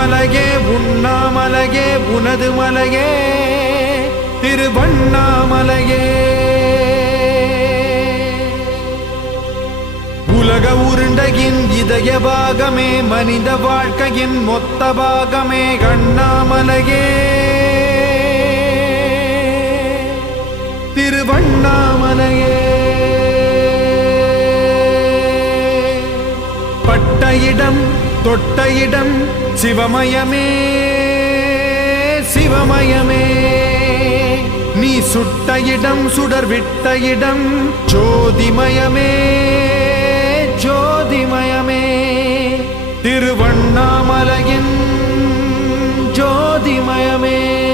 உண்ணாமலையே உண்ணாமலையே உனது மலையே திருவண்ணாமலையே. உலக உருண்டையின் இதய பாகமே மனித வாழ்க்கையின் மொத்த பாகமே அண்ணாமலையே திருவண்ணாமலையே. பட்ட இடம் தொட்ட இடம் சிவமயமே சிவமயமே. நீ சுட்ட இடம் சுடர் விட்ட இடம் ஜோதிமயமே ஜோதிமயமே. திருவண்ணாமலையின் ஜோதிமயமே.